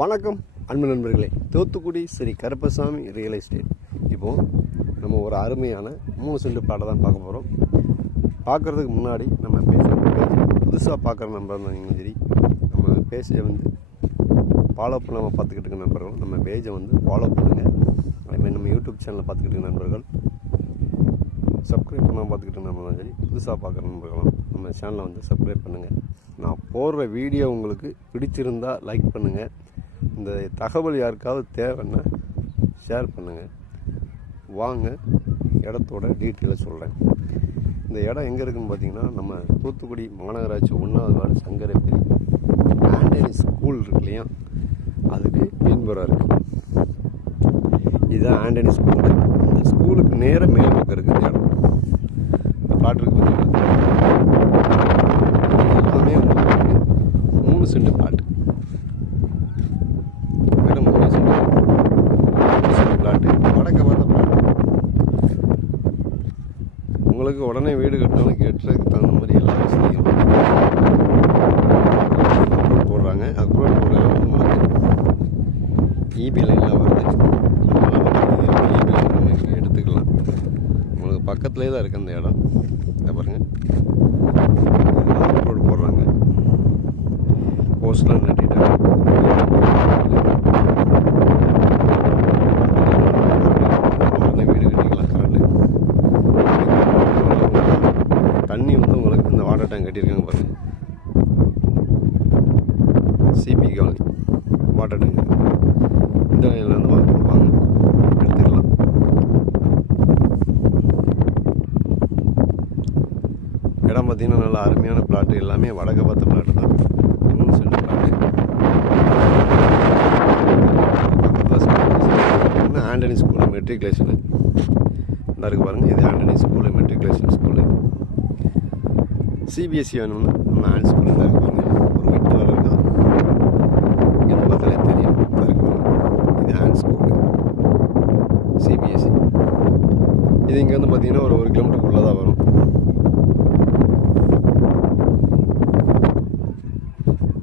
வணக்கம் அன்பு நண்பர்களே, தூத்துக்குடி ஸ்ரீ கருப்பசாமி ரியல் எஸ்டேட். இப்போது நம்ம ஒரு அருமையான 3 சென்ட் பிளாட்டை தான் பார்க்க போகிறோம். பார்க்குறதுக்கு முன்னாடி நம்ம புதுசாக பார்க்குற நண்பர் தான் சரி, நம்ம பேஜை வந்து ஃபாலோ பண்ணாமல் பார்த்துக்கிட்டு இருக்க நண்பர்கள் நம்ம பேஜை வந்து ஃபாலோ பண்ணுங்கள். அதேமாதிரி நம்ம யூடியூப் சேனலில் பார்த்துக்கிட்டு இருக்க நண்பர்கள் சப்ஸ்கிரைப் பண்ணாமல் பார்த்துக்கிட்டு நண்பர்களும் சரி, புதுசாக பார்க்குற நண்பர்களும் நம்ம சேனலை வந்து சப்ஸ்கிரைப் பண்ணுங்கள். நான் போடுற வீடியோ உங்களுக்கு பிடிச்சிருந்தால் லைக் பண்ணுங்கள். இந்த தகவல் யாருக்காவது தேவைன்னா ஷேர் பண்ணுங்கள். வாங்க இடத்தோட டீட்டெயிலை சொல்கிறேன். இந்த இடம் எங்கே இருக்குதுன்னு பார்த்தீங்கன்னா, நம்ம தூத்துக்குடி மாநகராட்சி 1வது வார்டு சங்கரப்பேரி ஆண்டனி ஸ்கூல் இருக்கு இல்லையா, அதுக்கு பின்புறம் இருக்குது. இதுதான் ஆண்டனி ஸ்கூல். இந்த ஸ்கூலுக்கு நேர மேல் பக்கம் இருக்குது இந்த இடம். இந்த பிளாட் இருக்குது பார்த்தீங்கன்னா, எல்லாமே உங்களுக்கு 3 சென்ட் பிளாட். உங்களுக்கு உடனே வீடு கட்டணும் கேட்டதுக்கு தகுந்த மாதிரி எல்லா வசதியும் அப்ரோட் போடுறாங்க. அப்ரோட் போடுறது வந்து உங்களுக்கு இபி லைனில் வருது. இபி லைன் நம்ம இங்கே எடுத்துக்கலாம். உங்களுக்கு பக்கத்துலேயே தான் இருக்குது அந்த இடம். இதை பாருங்கள், அப்ரோட் போடுறாங்க, போஸ்ட்லாம் நட்டிட்டாங்க. தண்ணி வந்து உங்களுக்கு இந்த வாட்டர் டேங்க் கட்டியிருக்காங்க பாருங்கள், சிபி காலனி வாட்டர் டேங்க். இந்த லைனில் வந்து வாங்க எடுத்துக்கலாம். இடம் பார்த்திங்கன்னா நல்லா அருமையான பிளாட்டு. எல்லாமே வடக்கு பார்த்த பிளாட்டு தான். 3 cent plot. Antony school matriculation இந்த இருக்குது பாருங்கள். இது Antony school matriculation school. CBSE வேணும்னா நம்ம ஆண்ட் ஸ்கூல் தான் இருக்கு பாருங்கள். ஒரு ஒயிட் கலர் இருக்கா, இங்கே பார்த்தாலே தெரியும். இருக்கு பாருங்கள், இது ஆண்ட் ஸ்கூலு சிபிஎஸ்சி. இது இங்கே வந்து பார்த்தீங்கன்னா ஒரு 1 கிலோமீட்டருக்குள்ளே தான் வரும்.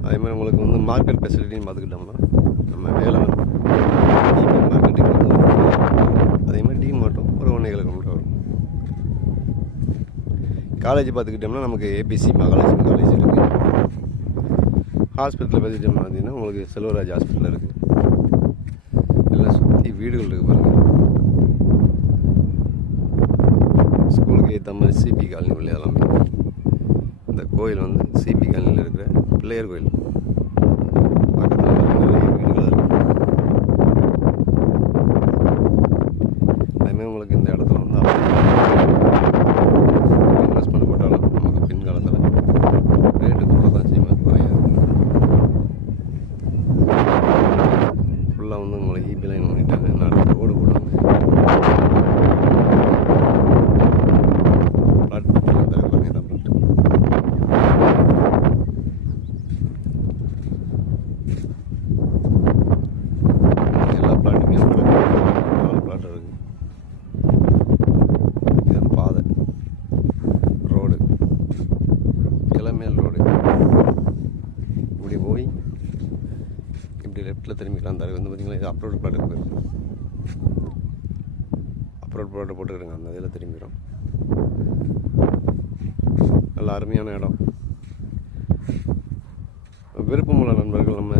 அதே மாதிரி உங்களுக்கு வந்து மார்க்கெட் ஃபெசிலிட்டின்னு பார்த்துக்கிட்டோம்னா, நம்ம வேலை வந்து மார்க்கெட்டிங் வந்து அதே மாதிரி டீ மட்டும் ஒரு 1 கிலோமீட்டர் வரும். காலேஜ் பார்த்துக்கிட்டோம்னா நமக்கு ஏபிசி மகாலட்சுமி காலேஜ் இருக்குது. ஹாஸ்பிட்டலில் பார்த்துக்கிட்டோம்னா பார்த்தீங்கன்னா உங்களுக்கு செல்வராஜ் ஹாஸ்பிட்டல் இருக்குது. எல்லாம் சுற்றி வீடுகள் இருக்குது பாருங்கள். ஸ்கூலுக்கு ஏற்ற மாதிரி சிபி காலனி உள்ள எல்லாமே. இந்த கோயில் வந்து சிபி காலனியில் இருக்கிற பிள்ளையார் கோயில். பக்கத்தில் நிறைய வீடுகள் இருக்குது. அதுமாதிரி உங்களுக்கு இந்த இடத்துல வந்து இன்வெஸ்ட்மெண்ட் போட்டாலும் நமக்கு பின்காலத்தில் ரேட்டு கூட தான் செய்யும், குறையாது. ஃபுல்லாக வந்து உங்களுக்கு இபி லைன் பண்ணிட்டாங்க. அடுத்த ரோடு போடுவாங்க. பிளாட் பாருங்க, இந்த பிளாட் எல்லா பிளாட்டுமே 4 பிளாட் இருக்குது. இதுதான் பாதை ரோடு, கிளமேல் ரோடு. இப்படி போய் இப்படி லெஃப்ட்டில் திரும்பிக்கலாம். அந்த வந்து பார்த்திங்கன்னா இது அப்ரோட் பிளாட்டுக்கு போயிடும். அப்ரோட் பிளாட்டை போட்டுக்கிறேங்க, அந்த இதில் திரும்பிடும். நல்ல அருமையான இடம். விருப்பமுள்ள நண்பர்கள் நம்ம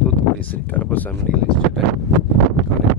தூத்துக்குடி ஸ்ரீ கருப்பசாமி ரியல் எஸ்டேட்டை கான்டாக்ட்